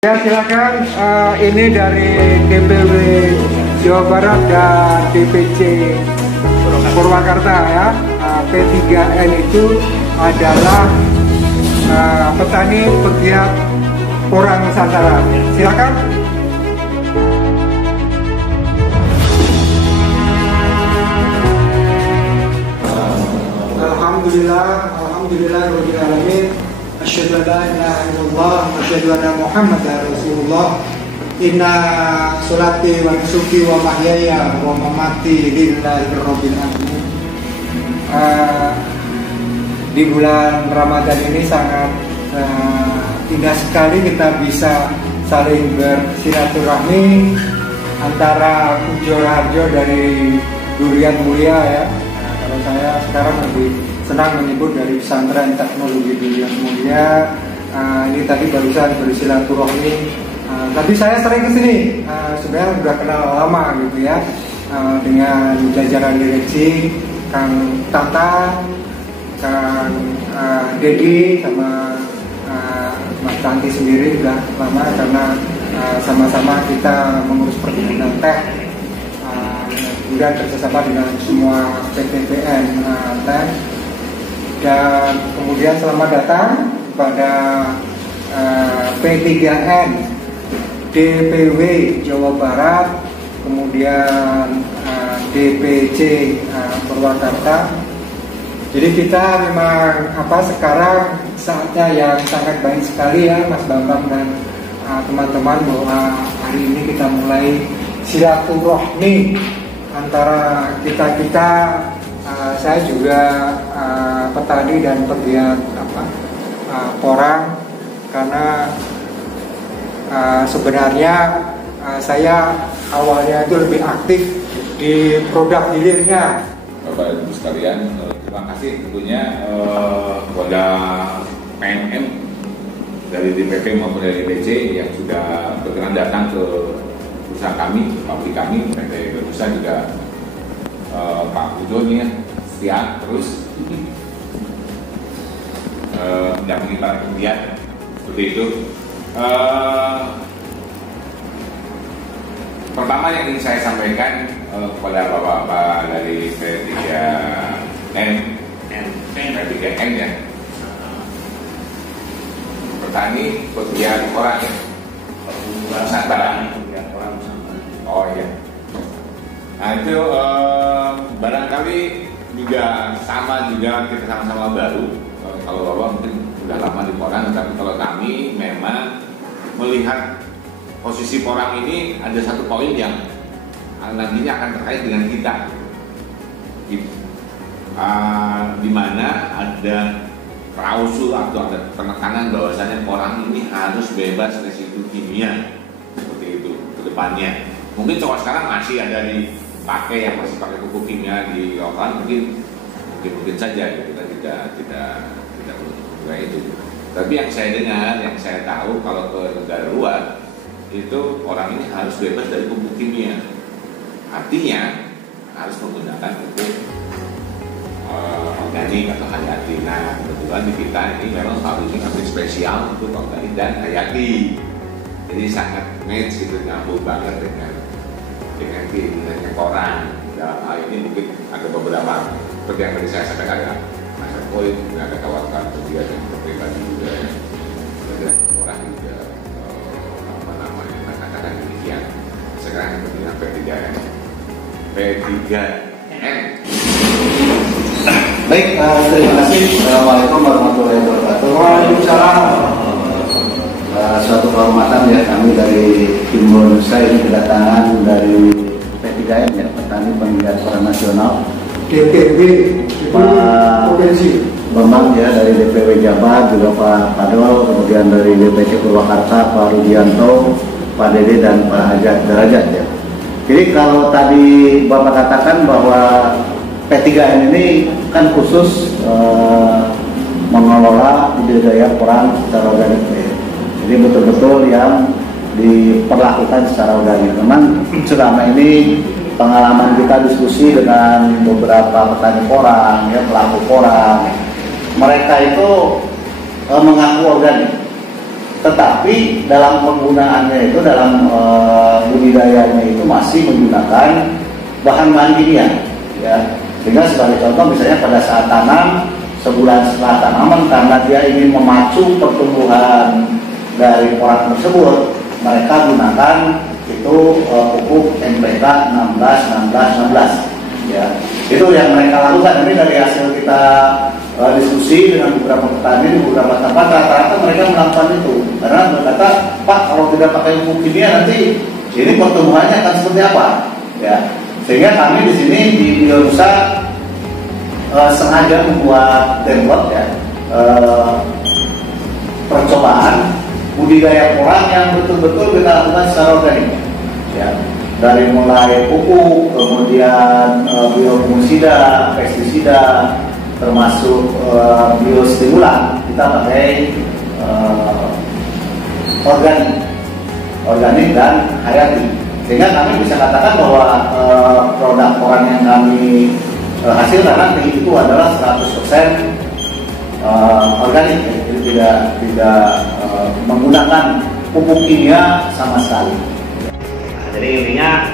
Ya silakan, ini dari DPW Jawa Barat dan DPC Purwakarta ya. P3N itu adalah petani pegiat porang Nusantara. Silakan. Alhamdulillah rabbil alamin. Asyhadu an la ilaha illallah wa asyhadu anna Muhammadar Rasulullah. Inna sholati wa nusuki wa mahyaya wa mamati lillahi rabbil alamin. Di bulan Ramadan ini sangat indah sekali kita bisa saling bersilaturahmi antara Pujo Raharjo dari Durian Mulia ya. Kalau saya sekarang lebih senang menyebut dari pesantren teknologi Durian Mulia. Ini tadi barusan bersilaturahmi. Tapi saya sering kesini, sebenarnya sudah kenal lama gitu ya, dengan jajaran direksi, Kang Tata, Kang Dedi, sama Mas Tanti sendiri sudah lama karena sama-sama kita mengurus perkebunan teh. Kemudian kerjasama dengan semua PTPN teh. Dan kemudian selamat datang kepada P3N DPW Jawa Barat, kemudian DPC Purwakarta. Jadi kita memang sekarang saatnya yang sangat baik sekali ya Mas Bambang dan teman-teman, bahwa hari ini kita mulai silaturahmi antara kita. Saya juga petani dan pegiat porang, karena sebenarnya saya awalnya itu lebih aktif di produk hilirnya. Bapak Ibu sekalian, terima kasih tentunya kepada PNM dari DPP maupun dari DPC yang sudah berkenan datang ke perusahaan kami, pabrik kami, PT Berusaha juga. Pak Pujo nih ya, setia terus mendampingi para pegiat seperti itu. Pertama yang ingin saya sampaikan kepada bapak-bapak dari P3N ya, petani pegiat porang Nusantara. Oh iya. Nah itu barangkali juga sama juga, kita sama-sama baru. Kalau Bapak mungkin sudah lama di porang, tapi kalau kami memang melihat posisi porang ini ada satu poin yang nantinya akan terkait dengan kita, di mana ada klausul atau ada penekanan bahwasannya porang ini harus bebas residu kimia seperti itu ke depannya. Mungkin cuma sekarang masih ada dipakai yang masih pakai pupuk kimia di lokal, mungkin saja kita tidak kayak itu. Tapi yang saya dengar, yang saya tahu, kalau ke negara luar itu orang ini harus bebas dari pupuk kimia. Artinya harus menggunakan pupuk organik atau hayati. Nah kebetulan di kita ini memang selalu ini pabrik spesial untuk organik dan hayati. Jadi sangat match gitu, nyambung banget dengan keinginannya porang. Dalam hal ini mungkin ada beberapa seperti yang tadi saya sampaikan ya, Mas Poin, ada kawan-kawan pegiat yang pribadi juga ya, dan porang juga katakan demikian. Sekarang kepentingan P3N. Baik, terima kasih. Assalamualaikum warahmatullahi wabarakatuh. Waalaikumsalam. Suatu kehormatan ya, kami dari tim Indonesia ini kedatangan dari P3N ya, petani pegiat porang nasional. DPW Provinsi. Bambang ya dari DPW Jabar, juga Pak Padol, kemudian dari DPC Purwakarta Pak Rudianto, Pak Dede dan Pak Ajat Derajat ya. Jadi kalau tadi Bapak katakan bahwa P3N ini kan khusus mengelola budidaya porang secara organik ya. Jadi betul-betul yang diperlakukan secara organik. Memang selama ini pengalaman kita diskusi dengan beberapa petani porang, ya, pelaku porang, mereka itu mengaku organik. tetapi dalam penggunaannya itu, dalam budidayanya itu masih menggunakan bahan-bahan kimia, ya. Sehingga sebagai contoh misalnya pada saat tanam, sebulan setelah tanaman, karena dia ingin memacu pertumbuhan dari orang tersebut, mereka gunakan itu pupuk NPK 16-16-16, ya. Itu yang mereka lakukan. Ini dari hasil kita diskusi dengan beberapa petani di beberapa tempat, rata-rata mereka melakukan itu karena berkata, Pak, kalau tidak pakai pupuk kimia nanti ini pertumbuhannya akan seperti apa, ya. Sehingga kami di sini di Bionusa sengaja membuat template, ya, percobaan budidaya porang yang betul-betul kita lakukan secara organik, ya. Dari mulai pupuk, kemudian biofungisida, pestisida, termasuk biostimulan, kita pakai organik dan hayati. Sehingga kami bisa katakan bahwa produk porang yang kami hasilkan nanti itu adalah 100% organik, jadi tidak menggunakan pupuk kimia sama sekali. Jadi intinya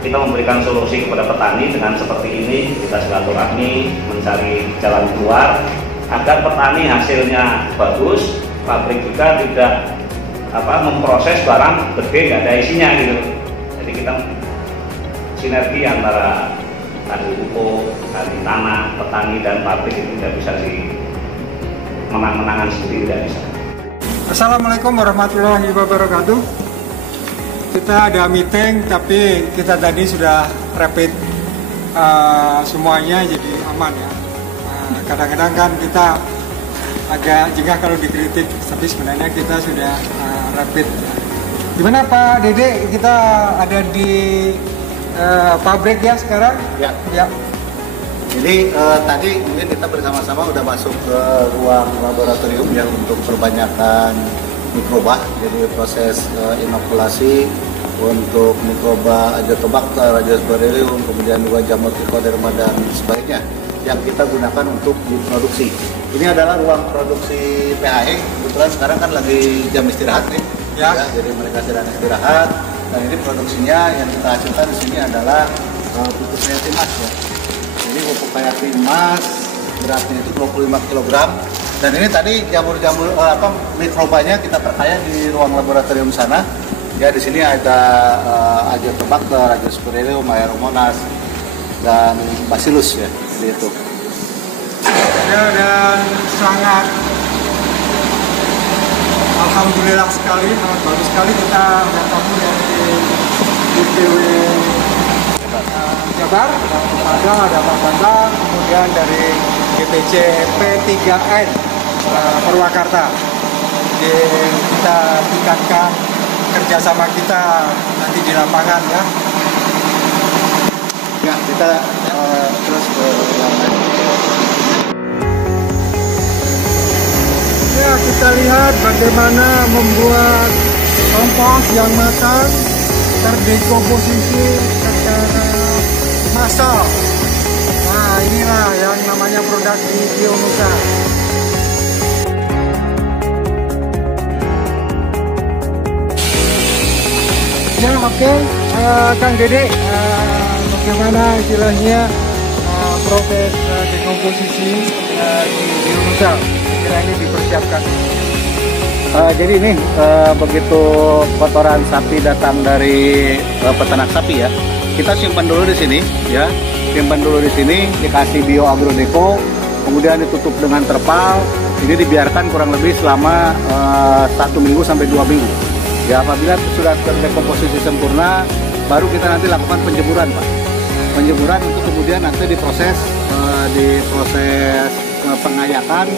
kita memberikan solusi kepada petani dengan seperti ini, kita silaturahmi mencari jalan keluar agar petani hasilnya bagus, pabrik juga tidak memproses barang gede nggak ada isinya gitu. Jadi kita sinergi antara tani pupuk, tani tanah, petani dan pabrik itu tidak bisa menang-menangan sendiri, tidak bisa. Assalamualaikum warahmatullahi wabarakatuh. Kita ada meeting, tapi kita tadi sudah rapid semuanya, jadi aman, ya. Kadang-kadang kan kita agak jengah kalau dikritik, tapi sebenarnya kita sudah rapid. Gimana Pak Dede? Kita ada di pabrik ya sekarang? Ya. Ya. Jadi tadi mungkin kita bersama-sama udah masuk ke ruang laboratorium ya untuk perbanyakan mikroba. Jadi proses inokulasi untuk mikroba Azotobacter, Azospirillum, kemudian juga jamur trichoderma dan sebagainya yang kita gunakan untuk diproduksi. Ini adalah ruang produksi PHE. Kebetulan sekarang kan lagi jam istirahat nih. Ya. Jadi mereka sedang istirahat. Dan ini produksinya yang kita hasilkan di sini adalah pupuk hayati emas, ya. Ini pupuk hayati emas, beratnya itu 25 kg. Dan ini tadi jamur-jamur mikrobanya kita perkaya di ruang laboratorium sana. Ya, di sini ada Azotobacter, Azospirillum, Aeromonas, dan Bacillus, ya, seperti itu. Ya, dan sangat alhamdulillah sekali, sangat bagus sekali kita bertemu dari DPW Jabar, ada Padang, ada Pak Bambang, kemudian dari DPC P3N Purwakarta. Jadi kita tingkatkan kerjasama kita nanti di lapangan, ya. Ya, kita terus ke lapangan. Ya, kita lihat bagaimana membuat kompos yang matang terdekomposisi secara massal. Nah, inilah yang namanya produk di Bionusa. Ya, oke. Kang Dede, bagaimana istilahnya proses dekomposisi di Bionusa? Kira ini dipersiapkan. Jadi ini begitu kotoran sapi datang dari peternak sapi, ya, kita simpan dulu di sini, ya, simpan dulu di sini, dikasih bioagrodeco, kemudian ditutup dengan terpal. Ini dibiarkan kurang lebih selama 1 minggu sampai 2 minggu. Ya, apabila sudah terdekomposisi sempurna, baru kita nanti lakukan penjemuran, Pak. Penjemuran untuk kemudian nanti diproses pengayakan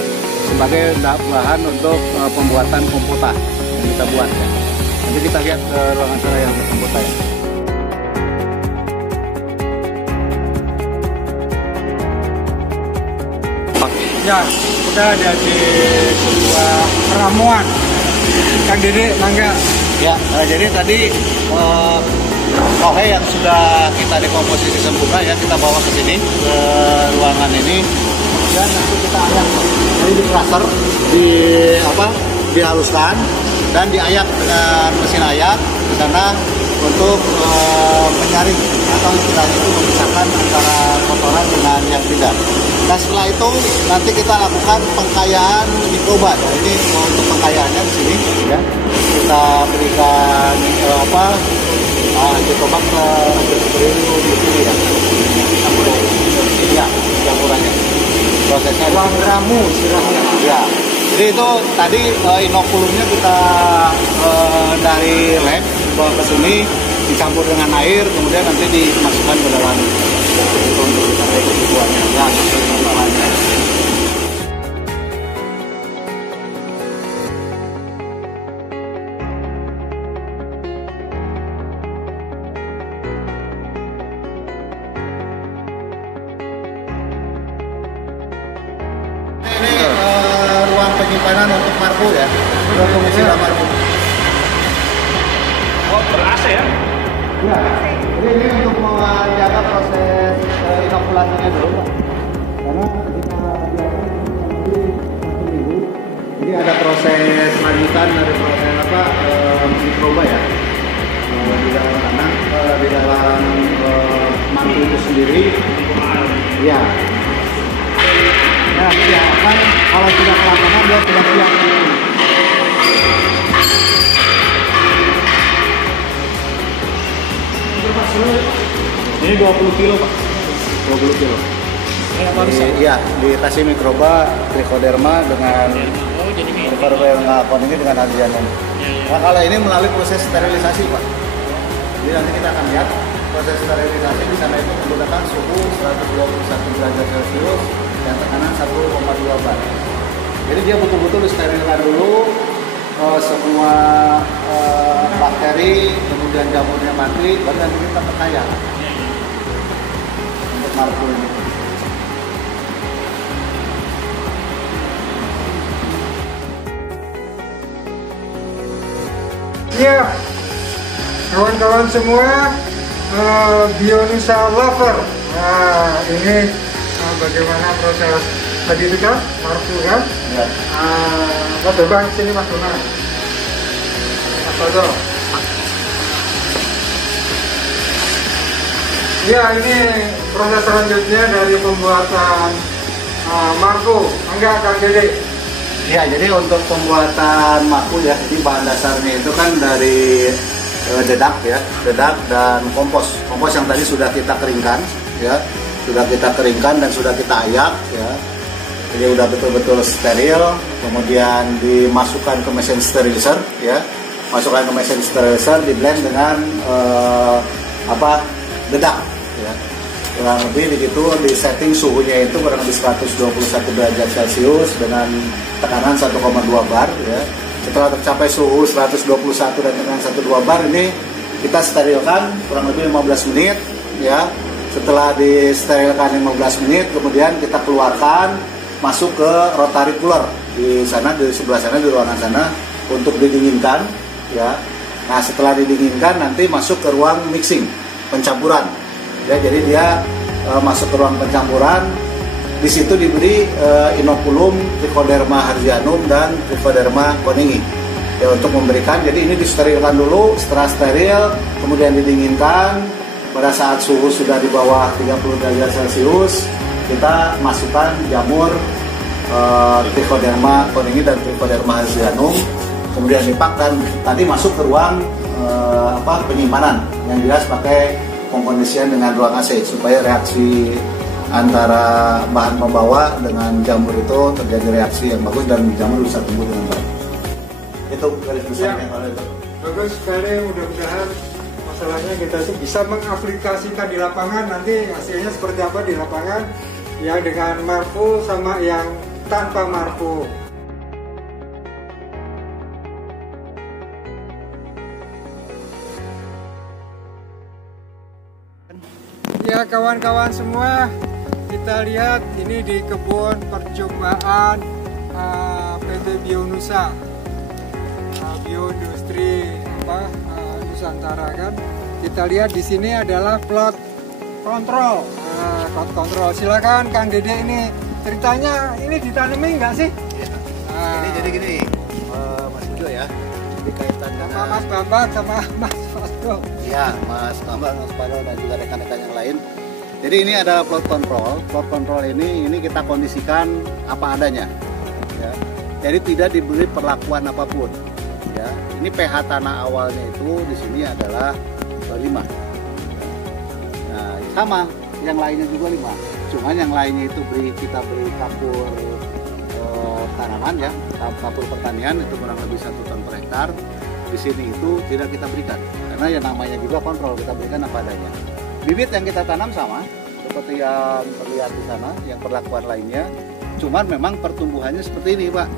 sebagai bahan untuk pembuatan kompota yang kita buat, ya. Nanti kita lihat ke ruangan saya yang kompota, ya. Ya, kita ada di sebuah ramuan. Kang Dede, mangga. Ya, jadi tadi kohe yang sudah kita dekomposisi sempurna, ya, kita bawa ke sini ke ruangan ini. Kemudian nanti kita ayak di crusher, dihaluskan dan diayak dengan mesin ayak di sana untuk menyaring atau istilahnya itu memisahkan antara kotoran dengan yang tidak. Nah setelah itu nanti kita lakukan pengkayaan mikroba. Nah, ini untuk pengkayaannya di sini ya. Kita berikan Helicobacter pylori di sini ya. Ya, campurannya. Prosesnya ruang ramu istilahnya. Ya. Jadi itu tadi inokulumnya kita dari lab bawa ke sini dicampur dengan air, kemudian nanti dimasukkan ke dalam itu untuk ditarik kebutuhannya ya, kebutuhannya. Penyimpanan untuk marpu ya, untuk pengisian marpu. Oh, ber-AC ya? Ya, ini untuk menjaga proses inokulasinya dulu, karena ketika diakan satu minggu, jadi ada proses lanjutan dari proses mikroba ya di dalam tanah, di dalam marpu itu sendiri. Ya. Nah, diharapkan kalau sudah ke lapangan dia sudah siap. Ini 20 kilo Pak. 20 kilo. Iya, dikasih mikroba trichoderma dengan trichoderma koningnya dengan Harzianum. Nah, kalau ini melalui proses sterilisasi Pak. Jadi nanti kita akan lihat proses sterilisasi di sana itu menggunakan suhu 121 derajat Celcius dan tekanan 1,2 bar. Jadi dia betul-betul disterilkan dulu semua bakteri, kemudian jamurnya mati, baru nanti kita perkaya untuk marpu ini. Ya, kawan-kawan semua, Bionusa lover. Nah, ini bagaimana proses tadi itu kan, marpu kan? Ya. Mas Bang, sini Mas Bang. Mas Odo. Ya, ini proses selanjutnya dari pembuatan marpu. Enggak, Kang Dede. Ya, jadi untuk pembuatan marpu ya, jadi bahan dasarnya itu kan dari dedak ya, dedak dan kompos. Kompos yang tadi sudah kita keringkan ya. Sudah kita keringkan dan sudah kita ayak ya, jadi udah betul-betul steril, kemudian dimasukkan ke mesin sterilizer ya, masukkan ke mesin sterilizer, di blend dengan dedak ya, kurang lebih begitu, di setting suhunya itu kurang lebih 121 derajat Celcius dengan tekanan 1,2 bar ya. Setelah tercapai suhu 121 dan tekanan 1,2 bar ini kita sterilkan kurang lebih 15 menit ya. Setelah disterilkan 15 menit, kemudian kita keluarkan, masuk ke rotary cooler di sana, di sebelah sana, di ruangan sana untuk didinginkan ya. Nah setelah didinginkan nanti masuk ke ruang mixing, pencampuran ya. Jadi dia masuk ke ruang pencampuran, di situ diberi inokulum Trichoderma Harzianum dan Trichoderma koningi ya, untuk memberikan. Jadi ini disterilkan dulu, setelah steril kemudian didinginkan. Pada saat suhu sudah di bawah 30 derajat Celcius, kita masukkan jamur Trichoderma koningi dan Trichoderma Harzianum, kemudian dipakkan, tadi masuk ke ruang penyimpanan yang jelas pakai pengkondisian dengan ruang AC supaya reaksi antara bahan pembawa dengan jamur itu terjadi reaksi yang bagus dan jamur bisa tumbuh dengan baik. Itu garis besarnya kalau itu. Bagus sekali, mudah-mudahan masalahnya kita itu bisa mengaplikasikan di lapangan, nanti hasilnya seperti apa di lapangan, yang dengan marpu sama yang tanpa marpu. Ya kawan-kawan semua, kita lihat ini di kebun percobaan PT Bionusa, Bioindustri Nusantara kan. Kita lihat di sini adalah plot kontrol. Plot kontrol. Silakan Kang Dede, ini ceritanya ini ditanami nggak sih? Ini jadi gini, berkaitan sama dengan Mas Bambang sama Mas Fadol. ya Mas Bambang, Mas Padol dan juga rekan-rekan yang lain. Jadi ini adalah plot control. Plot control ini kita kondisikan apa adanya. Ya. Jadi tidak diberi perlakuan apapun. Ya. Ini pH tanah awalnya itu di sini adalah 5. Nah, sama yang lainnya juga 5. Cuman yang lainnya itu kita beri kapur tanaman ya, kapur pertanian itu kurang lebih 1 ton per hektar. Di sini itu tidak kita berikan karena yang namanya juga kontrol, kita berikan apa adanya. Bibit yang kita tanam sama seperti yang terlihat di sana, yang perlakuan lainnya. Cuman memang pertumbuhannya seperti ini, Pak.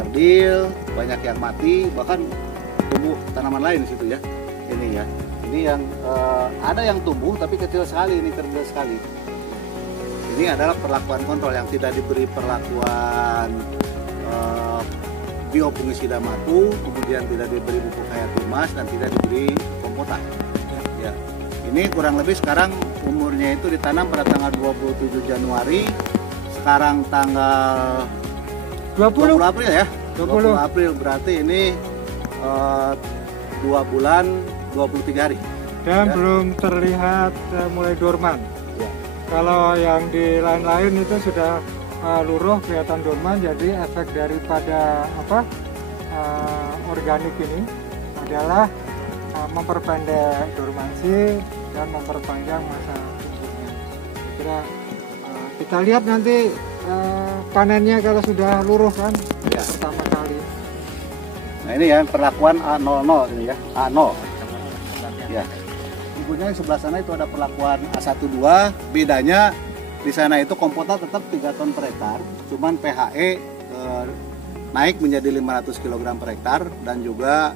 Kerdil, banyak yang mati, bahkan tumbuh tanaman lain di situ ya. Ini ya. Ini yang ada yang tumbuh tapi kecil sekali, ini kerdil sekali. Ini adalah perlakuan kontrol yang tidak diberi perlakuan biofungisida matu, kemudian tidak diberi pupuk hayatimas dan tidak diberi kompotan. Ya. Ini kurang lebih sekarang umurnya itu ditanam pada tanggal 27 Januari. Sekarang tanggal 20 April ya. 20 April berarti ini 2 bulan 23 hari. Dan ya. belum terlihat mulai dorman. Ya. Kalau yang di lain-lain itu sudah luruh kelihatan dorman, jadi efek daripada organik ini adalah memperpendek dormansi dan memperpanjang masa tumbuhnya. Kira kita lihat nanti panennya kalau sudah luruh kan Ya. pertama kali. Nah ini ya perlakuan A00 ini ya, A0. Ya. Ibunya yang sebelah sana itu ada perlakuan A12, bedanya di sana itu kompota tetap 3 ton per hektar, cuman PHE naik menjadi 500 kg per hektar dan juga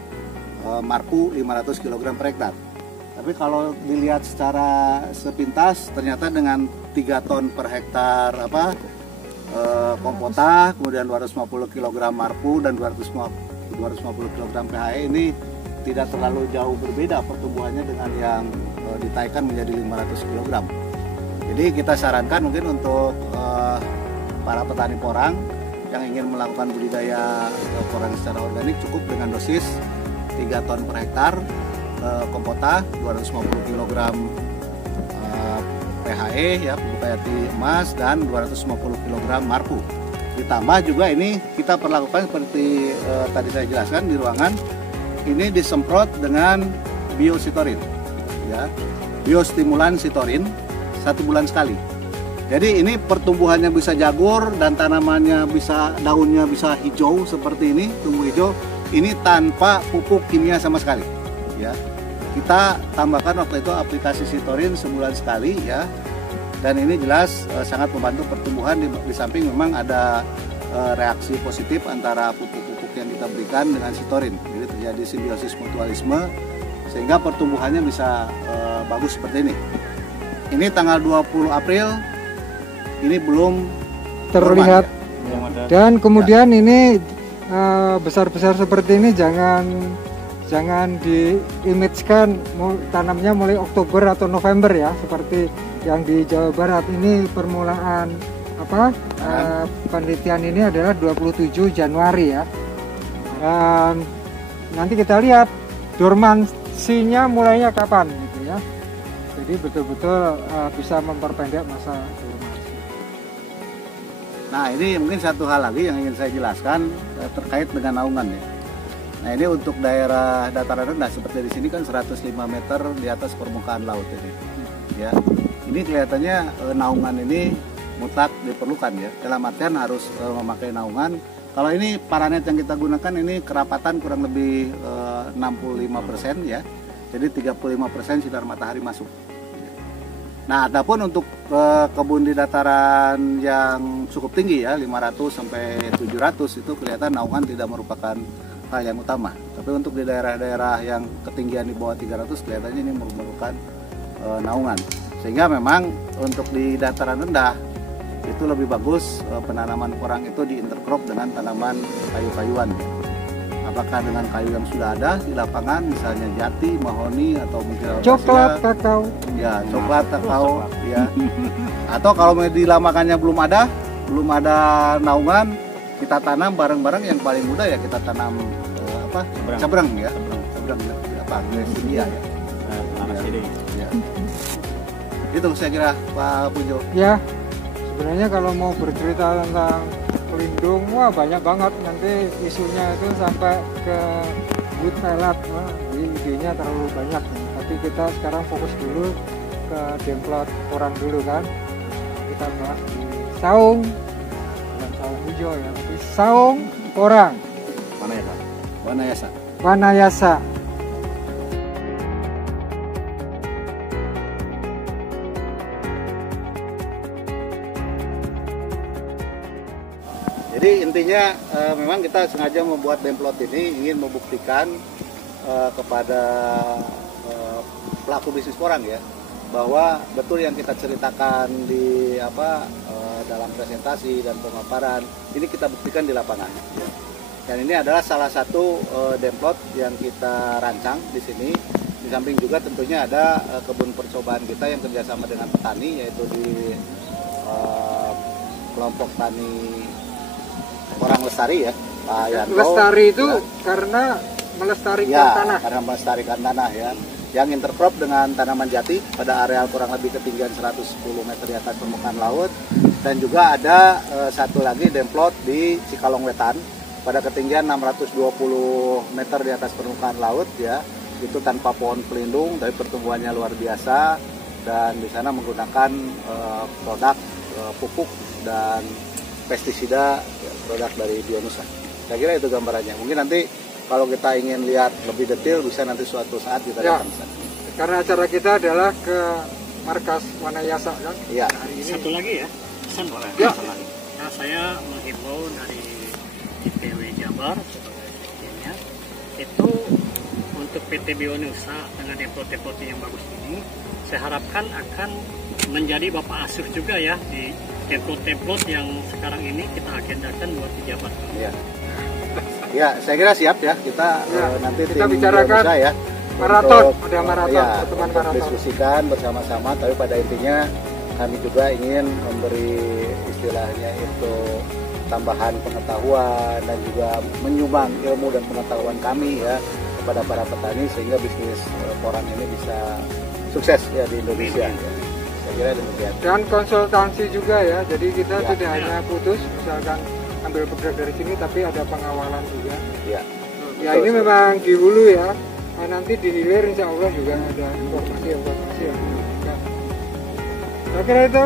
Marpu 500 kg per hektar. Tapi kalau dilihat secara sepintas ternyata dengan 3 ton per hektar kompota, kemudian 250 kg Marpu dan 250 kg PHE ini tidak terlalu jauh berbeda pertumbuhannya dengan yang ditaikan menjadi 500 kg. Jadi kita sarankan mungkin untuk para petani porang yang ingin melakukan budidaya porang secara organik cukup dengan dosis 3 ton per hektar kompota, 250 kg PHE ya, pupuk hayati emas dan 250 kg Marpu. Ditambah juga ini kita perlakukan seperti tadi saya jelaskan di ruangan, ini disemprot dengan biositorin ya, biostimulan sitorin 1 bulan sekali. Jadi ini pertumbuhannya bisa jagur dan tanamannya bisa, daunnya bisa hijau seperti ini, tumbuh hijau. Ini tanpa pupuk kimia sama sekali. Ya, kita tambahkan waktu itu aplikasi sitorin sebulan sekali ya. Dan ini jelas sangat membantu pertumbuhan di samping memang ada reaksi positif antara pupuk-pupuk yang kita berikan dengan sitorin. Jadi terjadi simbiosis mutualisme sehingga pertumbuhannya bisa bagus seperti ini. Ini tanggal 20 April, ini belum Terlihat. Ya. Dan kemudian ini besar-besar seperti ini jangan di-image-kan tanamnya mulai Oktober atau November ya, seperti yang di Jawa Barat. Ini permulaan penelitian ini adalah 27 Januari ya. Dan nanti kita lihat dormansinya mulainya kapan gitu ya. Jadi betul-betul bisa memperpendek masa dormansi. Nah ini mungkin satu hal lagi yang ingin saya jelaskan terkait dengan naungan ya. Nah ini untuk daerah dataran rendah seperti di sini kan 105 meter di atas permukaan laut ini. Ya, ini kelihatannya naungan ini mutlak diperlukan ya. Dalam artian harus memakai naungan. Kalau ini paranet yang kita gunakan ini kerapatan kurang lebih 65% ya. Jadi 35% sinar matahari masuk. Nah, adapun untuk kebun di dataran yang cukup tinggi ya, 500 sampai 700 itu kelihatan naungan tidak merupakan hal yang utama. Tapi untuk di daerah-daerah yang ketinggian di bawah 300 kelihatannya ini memerlukan naungan. Sehingga memang untuk di dataran rendah itu lebih bagus penanaman porang itu diintercrop dengan tanaman kayu-kayuan. Apakah dengan kayu yang sudah ada di lapangan, misalnya jati, mahoni, atau mungkin coklat, kakao. Ya, coklat, kakao, ya. Atau kalau di lapangannya belum ada naungan, kita tanam bareng-bareng. Yang paling mudah ya kita tanam apa? Seberang ya. Seberang apa? India ya. Ya. Itu saya kira Pak Pujo. Ya, sebenarnya kalau mau bercerita tentang pelindung, wah banyak banget, nanti isunya itu sampai ke wood pellet, idenya terlalu banyak. Tapi kita sekarang fokus dulu ke demplot koran dulu kan. Kita bahas di saung, bukan saung hijau ya, tapi saung koran. Wanayasa. Jadi intinya memang kita sengaja membuat demplot ini ingin membuktikan kepada pelaku bisnis koran ya, bahwa betul yang kita ceritakan di dalam presentasi dan pemaparan ini kita buktikan di lapangan. Ya. Dan ini adalah salah satu demplot yang kita rancang di sini. Di samping juga tentunya ada kebun percobaan kita yang kerjasama dengan petani, yaitu di kelompok tani Orang Lestari ya, Pak Yanto. Lestari itu ya, karena melestarikan ya, tanah. Karena melestarikan tanah ya. Yang intercrop dengan tanaman jati pada areal kurang lebih ketinggian 110 meter di atas permukaan laut. Dan juga ada satu lagi demplot di Cikalong Wetan pada ketinggian 620 meter di atas permukaan laut ya. Itu tanpa pohon pelindung, tapi pertumbuhannya luar biasa, dan di sana menggunakan produk pupuk dan pestisida, produk dari Bionusa. Saya kira itu gambarannya. Mungkin nanti kalau kita ingin lihat lebih detail bisa nanti suatu saat kita datang ke sana. Karena acara kita adalah ke markas Wanayasa kan? Iya. Hari ini satu lagi ya, pesan boleh. Ya. Nah, saya menghimbau dari IPW Jabar sebagai sekjennya itu untuk PT Bionusa dengan demplot-demplot yang bagus ini, saya harapkan akan menjadi bapak asuh juga ya di template-template yang sekarang ini kita agendakan buat di Jabar. Iya. Ya, saya kira siap ya. Kita nanti kita tim bicarakan Bionusa ya. maraton, untuk, ada maraton, ya, pertemuan untuk maraton. diskusikan bersama-sama. Tapi pada intinya kami juga ingin memberi istilahnya itu tambahan pengetahuan dan juga menyumbang ilmu dan pengetahuan kami ya kepada para petani sehingga bisnis koran ini bisa sukses ya di Indonesia. Ya. Saya kira demikian. Dan konsultansi juga ya, jadi kita Ya. tidak hanya putus misalkan ambil produk dari sini, tapi ada pengawalan juga. Ya. Ya Betul, ini betul. memang di hulu ya. Nah, nanti di hilir insya Allah juga ada informasi yang bagus ya. Saya kira itu.